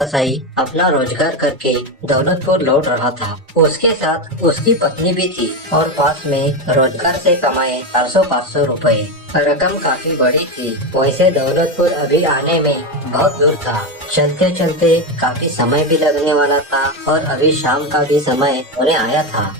कसाई अपना रोजगार करके दौलतपुर लौट रहा था। उसके साथ उसकी पत्नी भी थी और पास में रोजगार से कमाए 400-500 रुपए। रकम काफी बड़ी थी। वैसे दौलतपुर अभी आने में बहुत दूर था। चलते चलते काफी समय भी लगने वाला था और अभी शाम का भी समय होने आया था।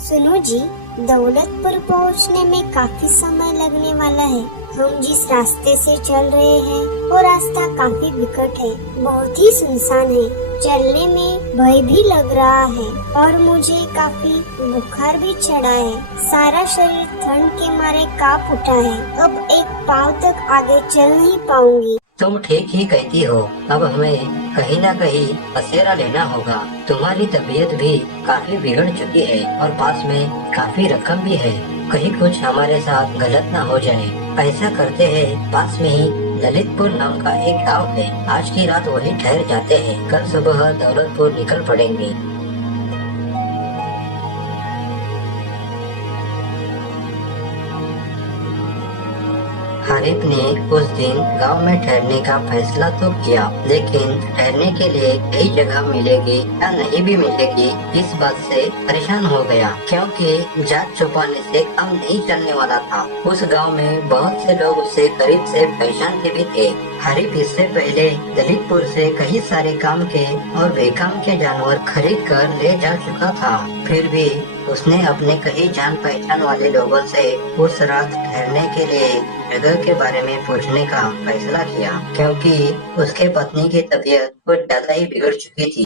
सुनो जी, दौलतपुर पहुंचने में काफी समय लगने वाला है। हम जिस रास्ते से चल रहे हैं वो रास्ता काफी विकट है, बहुत ही सुनसान है। चलने में भय भी लग रहा है और मुझे काफी बुखार भी चढ़ा है। सारा शरीर ठंड के मारे कांप उठा है। अब एक पाँव तक आगे चल नहीं पाऊंगी। तुम ठीक ही कहती हो। अब हमें कहीं न कहीं बसेरा लेना होगा। तुम्हारी तबीयत भी काफी बिगड़ चुकी है और पास में काफी रकम भी है। कहीं कुछ हमारे साथ गलत ना हो जाए। ऐसा करते हैं, पास में ही ललितपुर नाम का एक गांव है। आज की रात वहीं ठहर जाते हैं। कल सुबह दौलतपुर निकल पड़ेंगे। हारिफ ने उस दिन गांव में ठहरने का फैसला तो किया, लेकिन ठहरने के लिए कई जगह मिलेगी या नहीं भी मिलेगी, इस बात से परेशान हो गया, क्योंकि जात छुपाने से काम नहीं चलने वाला था। उस गांव में बहुत से लोग उससे करीब से पहचानते भी थे। हारिफ इससे पहले ललितपुर से कई सारे काम के और बेकाम के जानवर खरीद कर ले जा चुका था। फिर भी उसने अपने कई जान पहचान वाले लोगों से उस रात ठहरने के लिए जगह के बारे में पूछने का फैसला किया, क्योंकि उसके पत्नी की तबीयत कुछ ज्यादा ही बिगड़ चुकी थी।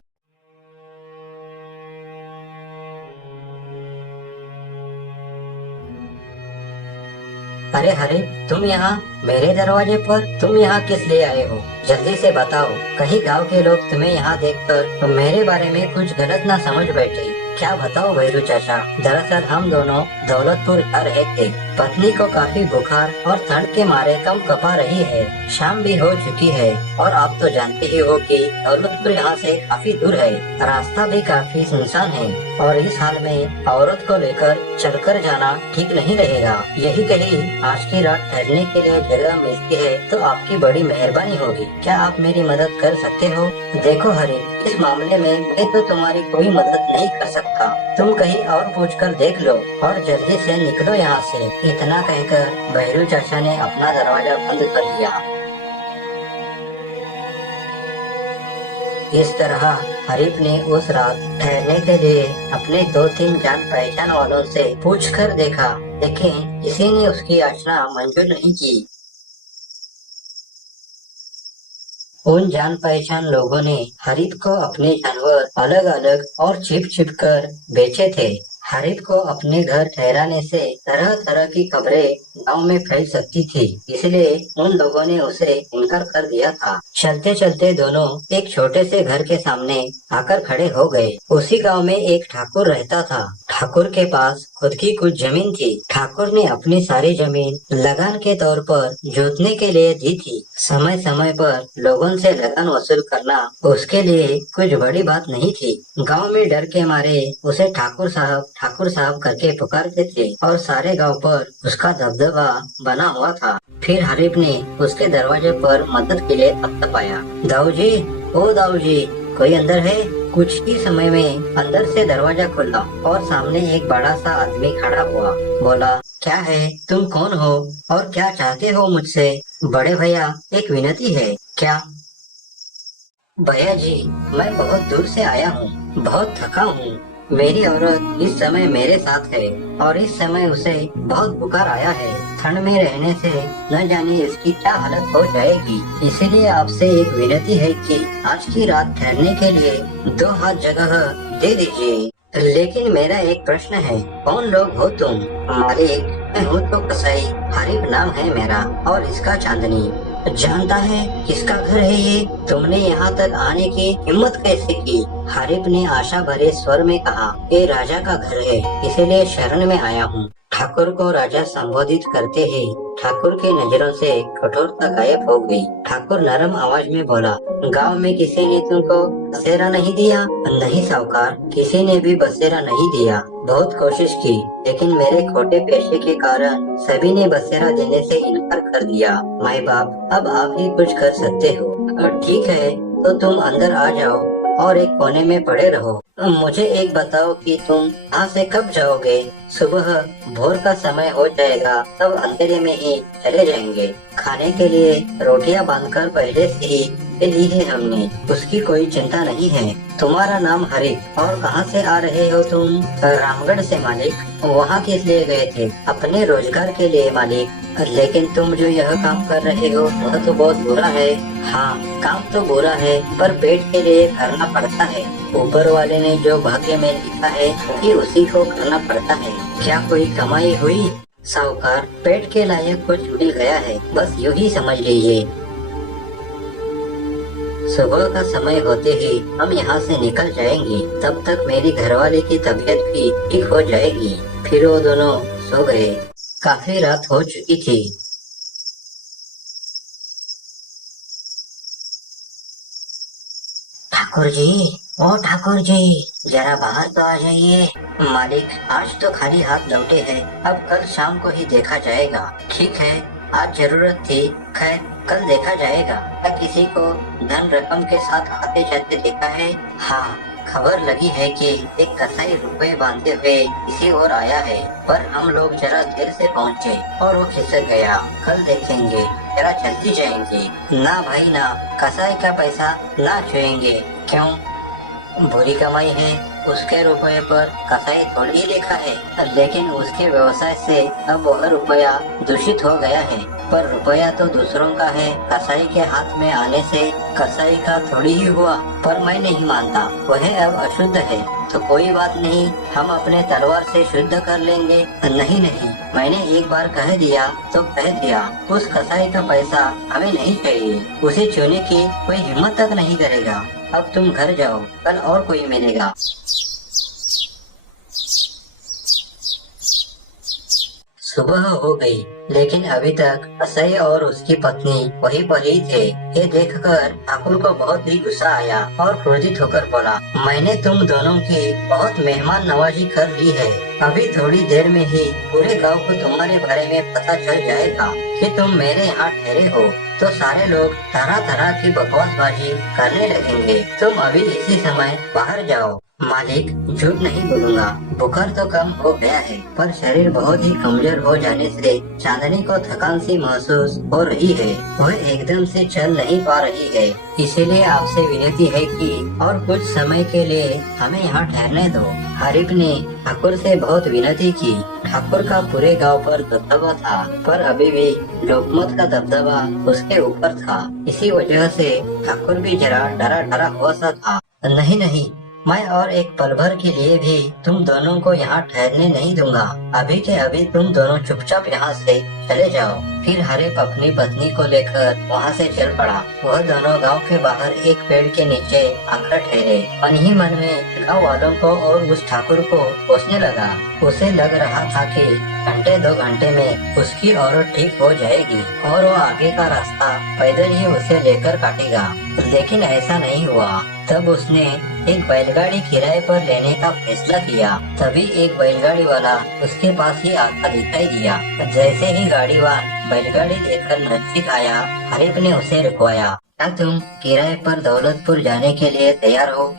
अरे हरे, तुम यहाँ मेरे दरवाजे पर? तुम यहाँ किस लिए आए हो? जल्दी से बताओ। कहीं गांव के लोग तुम्हें यहाँ देखकर मेरे बारे में कुछ गलत ना समझ बैठे। क्या बताओ भैरू चाचा, दरअसल हम दोनों दौलतपुर जा रहे थे। पत्नी को काफी बुखार और ठंड के मारे कम कपा रही है। शाम भी हो चुकी है और आप तो जानते ही हो कि दौलतपुर यहाँ से काफी दूर है। रास्ता भी काफी सुनसान है और इस हाल में औरत को लेकर चलकर जाना ठीक नहीं रहेगा। यही कहीं आज की रात ठहरने के लिए जगह मिलती है तो आपकी बड़ी मेहरबानी होगी। क्या आप मेरी मदद कर सकते हो? देखो हरी, इस मामले में मैं तो तुम्हारी कोई मदद नहीं कर सकता। तुम कहीं और पूछकर देख लो और जल्दी से निकलो यहाँ से। इतना कहकर बहरू चाचा ने अपना दरवाजा बंद कर दिया। इस तरह हरीफ ने उस रात ठहरने के लिए अपने 2-3 जान पहचान वालों से पूछकर देखा, लेकिन किसी ने उसकी याचना मंजूर नहीं की। उन जान पहचान लोगों ने हरीफ को अपने जानवर अलग अलग और छिप छिप कर बेचे थे। हरीफ को अपने घर ठहराने से तरह तरह की खबरें गांव में फैल सकती थी, इसलिए उन लोगों ने उसे इनकार कर दिया था। चलते चलते दोनों एक छोटे से घर के सामने आकर खड़े हो गए। उसी गांव में एक ठाकुर रहता था। ठाकुर के पास खुद की कुछ जमीन थी। ठाकुर ने अपनी सारी जमीन लगान के तौर पर जोतने के लिए दी थी। समय समय पर लोगों से लगान वसूल करना उसके लिए कुछ बड़ी बात नहीं थी। गांव में डर के मारे उसे ठाकुर साहब करके पुकारते थे और सारे गांव पर उसका दबदबा बना हुआ था। फिर हरीफ ने उसके दरवाजे पर मदद के लिए थपथपाया। दाऊ जी, ओ दाऊ जी, कोई अंदर है? कुछ ही समय में अंदर से दरवाजा खुला और सामने एक बड़ा सा आदमी खड़ा हुआ। बोला, क्या है? तुम कौन हो और क्या चाहते हो मुझसे? बड़े भैया, एक विनती है। क्या? भैया जी, मैं बहुत दूर से आया हूँ, बहुत थका हूँ। मेरी औरत इस समय मेरे साथ है और इस समय उसे बहुत बुखार आया है। ठंड में रहने से न जाने इसकी क्या हालत हो जाएगी। इसीलिए आपसे एक विनती है कि आज की रात ठहरने के लिए 2 हाथ जगह दे दीजिए। लेकिन मेरा एक प्रश्न है, कौन लोग हो तुम? मालिक, मैं हूँ तो कसाई, हरीफ नाम है मेरा और इसका चांदनी। जानता है किसका घर है ये? तुमने यहाँ तक आने की हिम्मत कैसे की? हरीफ ने आशा भरे स्वर में कहा, ये राजा का घर है, इसीलिए शरण में आया हूँ। ठाकुर को राजा संबोधित करते ही ठाकुर की नजरों से कठोरता गायब हो गई। ठाकुर नरम आवाज में बोला, गांव में किसी ने तुमको बसेरा नहीं दिया? नहीं साहूकार, किसी ने भी बसेरा नहीं दिया। बहुत कोशिश की, लेकिन मेरे खोटे पेशे के कारण सभी ने बसेरा देने से इनकार कर दिया। माई बाप, अब आप ही कुछ कर सकते हो। ठीक है, तो तुम अंदर आ जाओ और एक कोने में पड़े रहो। मुझे एक बताओ कि तुम यहाँ से कब जाओगे? सुबह भोर का समय हो जाएगा, तब अंधेरे में ही चले जाएंगे। खाने के लिए रोटियां बांधकर पहले से ही ली है हमने, उसकी कोई चिंता नहीं है। तुम्हारा नाम हरिक, और कहाँ से आ रहे हो तुम? रामगढ़ से मालिक। वहाँ किस लिए गए थे? अपने रोजगार के लिए मालिक। लेकिन तुम जो यह काम कर रहे हो वह तो बहुत बुरा है। हाँ, काम तो बुरा है, पर पेट के लिए करना पड़ता है। ऊपर वाले ने जो भाग्य में लिखा है कि उसी को करना पड़ता है। क्या कोई कमाई हुई? साहूकार, पेट के लायक कुछ मिल गया है, बस यूँ ही समझ लीजिए। सुबह का समय होते ही हम यहाँ से निकल जाएंगे, तब तक मेरी घरवाले की तबीयत भी ठीक हो जाएगी। फिर वो दोनों सो गए। काफी रात हो चुकी थी। ठाकुर जी, ओ ठाकुर जी, जरा बाहर तो आ जाइए। मालिक, आज तो खाली हाथ लौटे हैं, अब कल शाम को ही देखा जाएगा। ठीक है, आज जरूरत थी, खैर कल देखा जाएगा। क्या किसी को धन रकम के साथ आते जाते देखा है? हाँ, खबर लगी है कि एक कसाई रुपए बांधे हुए इसी ओर आया है, पर हम लोग जरा देर से पहुँचे और वो खिसक गया। कल देखेंगे, जरा जल्दी जाएंगे। ना भाई ना, कसाई का पैसा ना छुएंगे। क्यों? बुरी कमाई है, उसके रुपए पर कसाई थोड़ी ही लिखा है, लेकिन उसके व्यवसाय से अब वह रुपया दूषित हो गया है। पर रुपया तो दूसरों का है, कसाई के हाथ में आने से कसाई का थोड़ी ही हुआ। पर मैं नहीं मानता, वह अब अशुद्ध है। तो कोई बात नहीं, हम अपने तलवार से शुद्ध कर लेंगे। नहीं नहीं, मैंने एक बार कह दिया तो कह दिया। उस कसाई का पैसा हमें नहीं चाहिए, उसे छूने की कोई हिम्मत तक नहीं करेगा। अब तुम घर जाओ, कल और कोई मिलेगा। सुबह हो गई, लेकिन अभी तक कसाई और उसकी पत्नी वहीं पर ही थे। ये देखकर ठाकुर को बहुत ही गुस्सा आया और क्रोधित होकर बोला, मैंने तुम दोनों की बहुत मेहमान नवाजी कर ली है। अभी थोड़ी देर में ही पूरे गांव को तुम्हारे बारे में पता चल जाएगा कि तुम मेरे यहाँ ठहरे हो। तो सारे लोग तरह तरह की बकवासबाजी करने लगेंगे। तुम अभी इसी समय बाहर जाओ। मालिक, झूठ नहीं बोलूंगा, बुखार तो कम हो गया है, पर शरीर बहुत ही कमजोर हो जाने से चांदनी को थकान सी महसूस हो रही है। वह एकदम से चल नहीं पा रही है, इसीलिए आपसे विनती है कि और कुछ समय के लिए हमें यहाँ ठहरने दो। हरीफ ने ठाकुर से बहुत विनती की। ठाकुर का पूरे गांव पर दबदबा था, पर अभी भी लोकमत का दबदबा उसके ऊपर था। इसी वजह से ठाकुर भी जरा डरा डरा हुआ सा था। नहीं नहीं, मैं और एक पल भर के लिए भी तुम दोनों को यहाँ ठहरने नहीं दूंगा। अभी के अभी तुम दोनों चुपचाप यहाँ से चले जाओ। फिर हरीफ अपनी पत्नी को लेकर वहाँ से चल पड़ा। वह दोनों गांव के बाहर एक पेड़ के नीचे आकर ठहरे। मन ही मन में गांव वालों को और उस ठाकुर को सोचने लगा। उसे लग रहा था कि घंटे 2 घंटे में उसकी औरत ठीक हो जाएगी और वो आगे का रास्ता पैदल ही उसे लेकर काटेगा, लेकिन ऐसा नहीं हुआ। तब उसने एक बैलगाड़ी किराए पर लेने का फैसला किया। तभी एक बैलगाड़ी वाला उसके पास ही आता दिखाई दिया। जैसे ही गाड़ीवान बैलगाड़ी लेकर नजदीक आया, हरीफ ने उसे रुकवाया। क्या तुम किराए पर दौलतपुर जाने के लिए तैयार हो?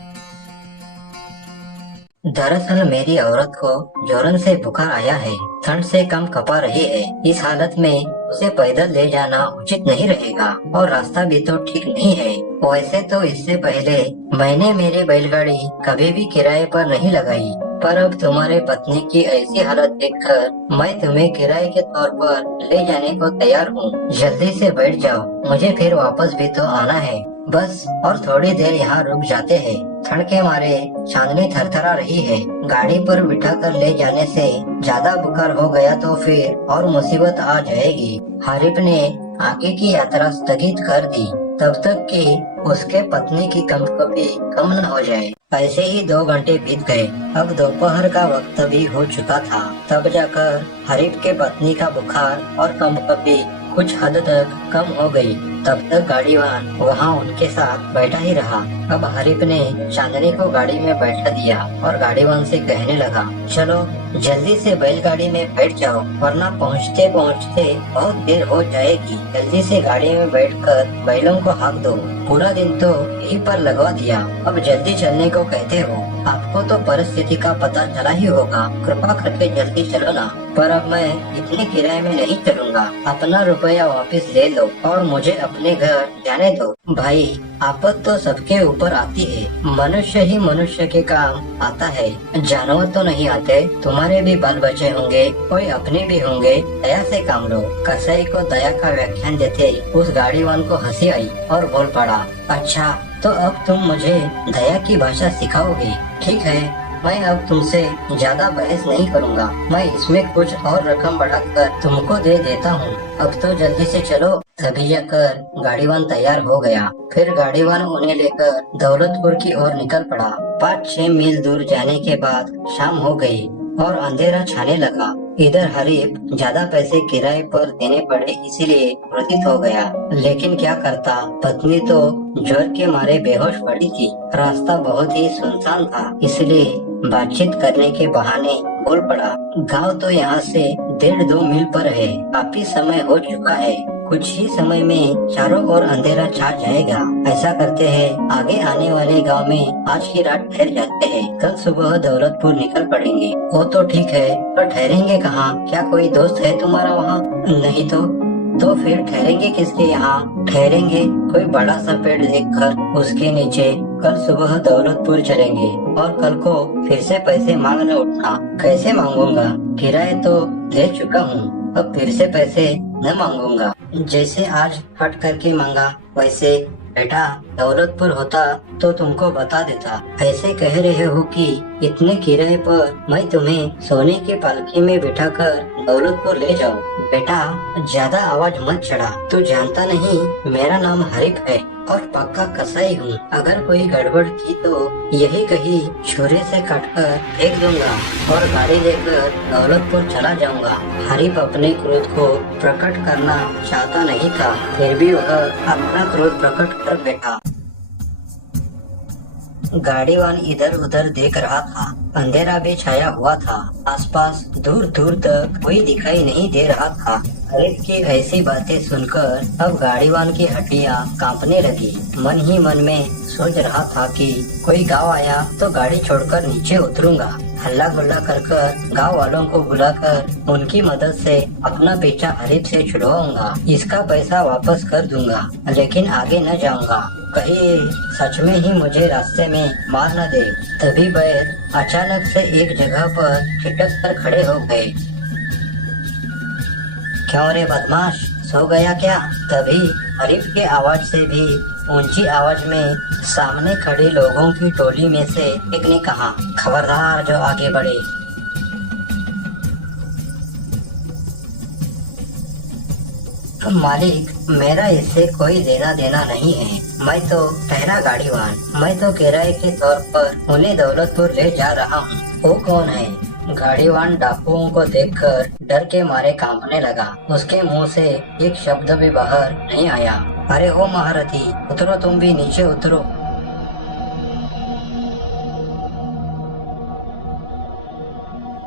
दरअसल मेरी औरत को जोरन से बुखार आया है, ठंड से कम कपा रही है। इस हालत में उसे पैदल ले जाना उचित नहीं रहेगा और रास्ता भी तो ठीक नहीं है। वैसे तो इससे पहले मैंने मेरी बैलगाड़ी कभी भी किराए पर नहीं लगाई, पर अब तुम्हारे पत्नी की ऐसी हालत देखकर मैं तुम्हें किराए के तौर पर ले जाने को तैयार हूँ। जल्दी से बैठ जाओ, मुझे फिर वापस भी तो आना है। बस और थोड़ी देर यहाँ रुक जाते हैं। ठंड के मारे चांदनी थरथरा रही है। गाड़ी पर बिठाकर ले जाने से ज्यादा बुखार हो गया तो फिर और मुसीबत आ जाएगी। हरीफ ने आगे की यात्रा स्थगित कर दी। तब तक कि उसके पत्नी की कभी कम न हो जाए। ऐसे ही 2 घंटे बीत गए। अब दोपहर का वक्त भी हो चुका था। तब जाकर हरीफ के पत्नी का बुखार और कभी कुछ हद तक कम हो गई। तब तक गाड़ीवान वहाँ उनके साथ बैठा ही रहा। अब हरीफ ने चांदनी को गाड़ी में बैठा दिया और गाड़ीवान से कहने लगा, चलो जल्दी से बैलगाड़ी में बैठ जाओ, वरना पहुँचते पहुँचते बहुत देर हो जाएगी। जल्दी से गाड़ी में बैठकर बैलों को हाँक दो। पूरा दिन तो यहीं पर लगवा दिया, अब जल्दी चलने को कहते हो। आपको तो परिस्थिति का पता चला ही होगा, कृपा करके जल्दी चलो ना। पर अब मैं इतने किराए में नहीं चलूंगा। अपना रुपया वापस ले लो और मुझे अपने घर जाने दो। भाई, आफत तो सबके ऊपर आती है। मनुष्य ही मनुष्य के काम आता है, जानवर तो नहीं आते। तुम्हारे भी बाल बच्चे होंगे, कोई अपने भी होंगे। दया से काम लो। कसाई को दया का व्याख्यान देते उस गाड़ीवान को हंसी आई और बोल पड़ा, अच्छा तो अब तुम मुझे दया की भाषा सिखाओगे? ठीक है, मैं अब तुमसे ज्यादा बहस नहीं करूँगा। मैं इसमें कुछ और रकम बढ़ाकर तुमको दे देता हूँ। अब तो जल्दी से चलो। तभी जाकर गाड़ीवान तैयार हो गया। फिर गाड़ीवान उन्हें लेकर दौलतपुर की ओर निकल पड़ा। 5-6 मील दूर जाने के बाद शाम हो गई और अंधेरा छाने लगा। इधर हरीफ ज्यादा पैसे किराए पर देने पड़े, इसीलिए क्रोधित हो गया। लेकिन क्या करता, पत्नी तो ज्वर के मारे बेहोश पड़ी थी। रास्ता बहुत ही सुनसान था, इसलिए बातचीत करने के बहाने बोल पड़ा, गांव तो यहाँ से 1.5-2 मील पर है। काफी समय हो चुका है। कुछ ही समय में चारों ओर अंधेरा छा जाएगा। ऐसा करते हैं, आगे आने वाले गांव में आज की रात ठहर जाते हैं। कल सुबह दौलतपुर निकल पड़ेंगे। वो तो ठीक है, पर ठहरेंगे कहाँ? क्या कोई दोस्त है तुम्हारा वहाँ? नहीं तो फिर ठहरेंगे किसके यहाँ? ठहरेंगे कोई बड़ा सा पेड़ देखकर उसके नीचे। कल सुबह दौलतपुर चलेंगे और कल को फिर से पैसे मांगने उठना। कैसे मांगूंगा? किराए तो दे चुका हूँ, अब फिर से पैसे न मांगूंगा। जैसे आज हट करके मांगा, वैसे बेटा दौलतपुर होता तो तुमको बता देता। ऐसे कह रहे हो कि इतने किराए पर मैं तुम्हें सोने की पालकी में बिठाकर दौलतपुर ले जाऊं? बेटा ज्यादा आवाज मत चढ़ा। तू जानता नहीं मेरा नाम हरीफ है और पक्का कसाई हूँ। अगर कोई गड़बड़ की तो यही कहीं छुरे से काटकर फेंक दूंगा और गाड़ी लेकर दौलतपुर चला जाऊंगा। हरीफ अपने क्रोध को प्रकट करना चाहता नहीं था, फिर भी वह अपना क्रोध प्रकट कर बैठा। गाड़ीवान इधर उधर देख रहा था। अंधेरा भी छाया हुआ था। आसपास दूर दूर तक कोई दिखाई नहीं दे रहा था। हरीफ की ऐसी बातें सुनकर अब गाड़ीवान की हड्डियां कांपने लगी। मन ही मन में सोच रहा था कि कोई गांव आया तो गाड़ी छोड़कर नीचे उतरूंगा। हल्ला गुल्ला कर गाँव वालों को बुलाकर उनकी मदद से अपना पीछा हरीफ से छुड़वाऊंगा। इसका पैसा वापस कर दूंगा, लेकिन आगे न जाऊंगा। कहीं सच में ही मुझे रास्ते में मार न दे। तभी बैल अचानक से एक जगह पर ठिठक कर खड़े हो गए। क्यों रे बदमाश, सो गया क्या? तभी हरीफ के आवाज से भी ऊंची आवाज में सामने खड़े लोगों की टोली में से एक ने कहा, खबरदार जो आगे बढ़े। मालिक, मेरा इससे कोई लेना देना नहीं है। मैं तो ठहरा गाड़ीवान। मैं तो किराए के तौर पर उन्हें दौलतपुर ले जा रहा हूँ। वो कौन है? गाड़ीवान डाकुओं को देखकर डर के मारे कांपने लगा। उसके मुंह से एक शब्द भी बाहर नहीं आया। अरे ओ महारथी, उतरो, तुम भी नीचे उतरो।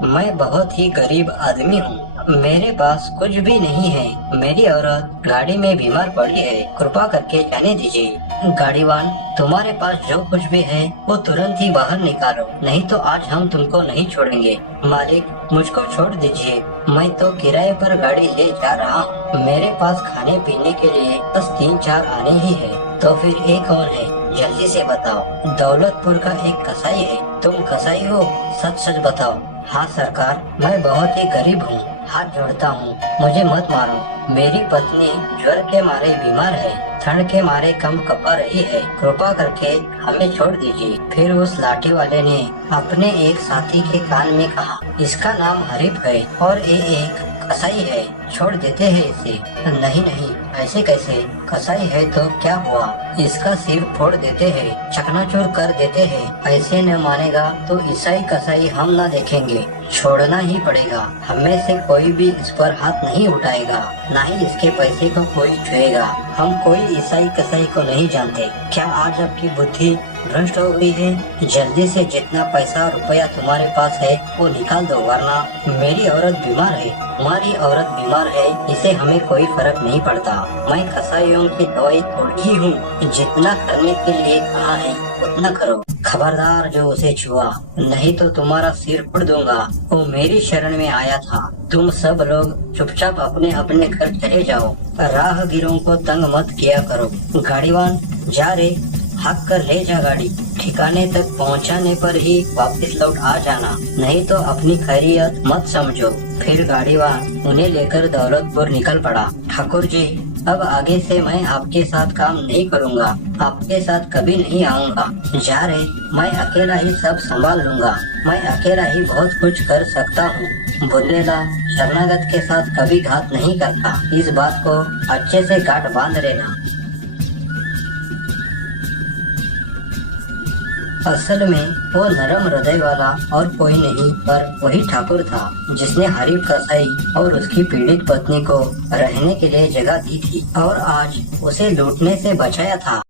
मैं बहुत ही गरीब आदमी हूँ, मेरे पास कुछ भी नहीं है। मेरी औरत गाड़ी में बीमार पड़ी है, कृपा करके जाने दीजिए। गाड़ीवान, तुम्हारे पास जो कुछ भी है वो तुरंत ही बाहर निकालो, नहीं तो आज हम तुमको नहीं छोड़ेंगे। मालिक, मुझको छोड़ दीजिए। मैं तो किराए पर गाड़ी ले जा रहा हूँ। मेरे पास खाने पीने के लिए बस 3-4 आने ही है। तो फिर ये कौन है? जल्दी से बताओ। दौलतपुर का एक कसाई है। तुम कसाई हो? सच सच बताओ। हाँ सरकार, मैं बहुत ही गरीब हूँ, हाथ जोड़ता हूँ, मुझे मत मारो। मेरी पत्नी ज्वर के मारे बीमार है, ठंड के मारे कम कपा रही है, कृपा करके हमें छोड़ दीजिए। फिर उस लाठी वाले ने अपने एक साथी के कान में कहा, इसका नाम हरीफ है और ये एक कसाई है, छोड़ देते हैं इसे। नहीं नहीं, ऐसे कैसे? कसाई है तो क्या हुआ, इसका सिर फोड़ देते हैं, चकनाचूर कर देते हैं। ऐसे न मानेगा तो ईसाई कसाई हम ना देखेंगे, छोड़ना ही पड़ेगा। हम में से कोई भी इस पर हाथ नहीं उठाएगा, ना ही इसके पैसे को कोई छुएगा। हम कोई ईसाई कसाई को नहीं जानते। क्या आज आपकी बुद्धि भ्रष्ट हो गई है? जल्दी से जितना पैसा रुपया तुम्हारे पास है वो निकाल दो, वरना मेरी औरत बीमार है, तुम्हारी औरत बीमार है, इसे हमें कोई फर्क नहीं पड़ता। मैं कसाईयों की दवाई थोड़ी ही हूँ, जितना करने के लिए कहा है उतना करो। खबरदार जो उसे छुआ, नहीं तो तुम्हारा सिर फोड़ दूंगा। वो मेरी शरण में आया था। तुम सब लोग चुपचाप अपने अपने घर चले जाओ, राहगीरों को तंग मत किया करो। गाड़ीवान जा रे, हाँक कर ले जा गाड़ी। ठिकाने तक पहुंचाने पर ही वापस लौट आ जाना, नहीं तो अपनी खैरियत मत समझो। फिर गाड़ीवान उन्हें लेकर दौलतपुर निकल पड़ा। ठाकुर जी, अब आगे से मैं आपके साथ काम नहीं करूंगा, आपके साथ कभी नहीं आऊंगा। जा रे, मैं अकेला ही सब संभाल लूंगा, मैं अकेला ही बहुत कुछ कर सकता हूँ। बुंदेला शरणागत के साथ कभी घात नहीं करता, इस बात को अच्छे से गांठ बांध लेना। असल में वो नरम हृदय वाला और कोई नहीं पर वही ठाकुर था, जिसने हरीफ कसाई और उसकी पीड़ित पत्नी को रहने के लिए जगह दी थी और आज उसे लूटने से बचाया था।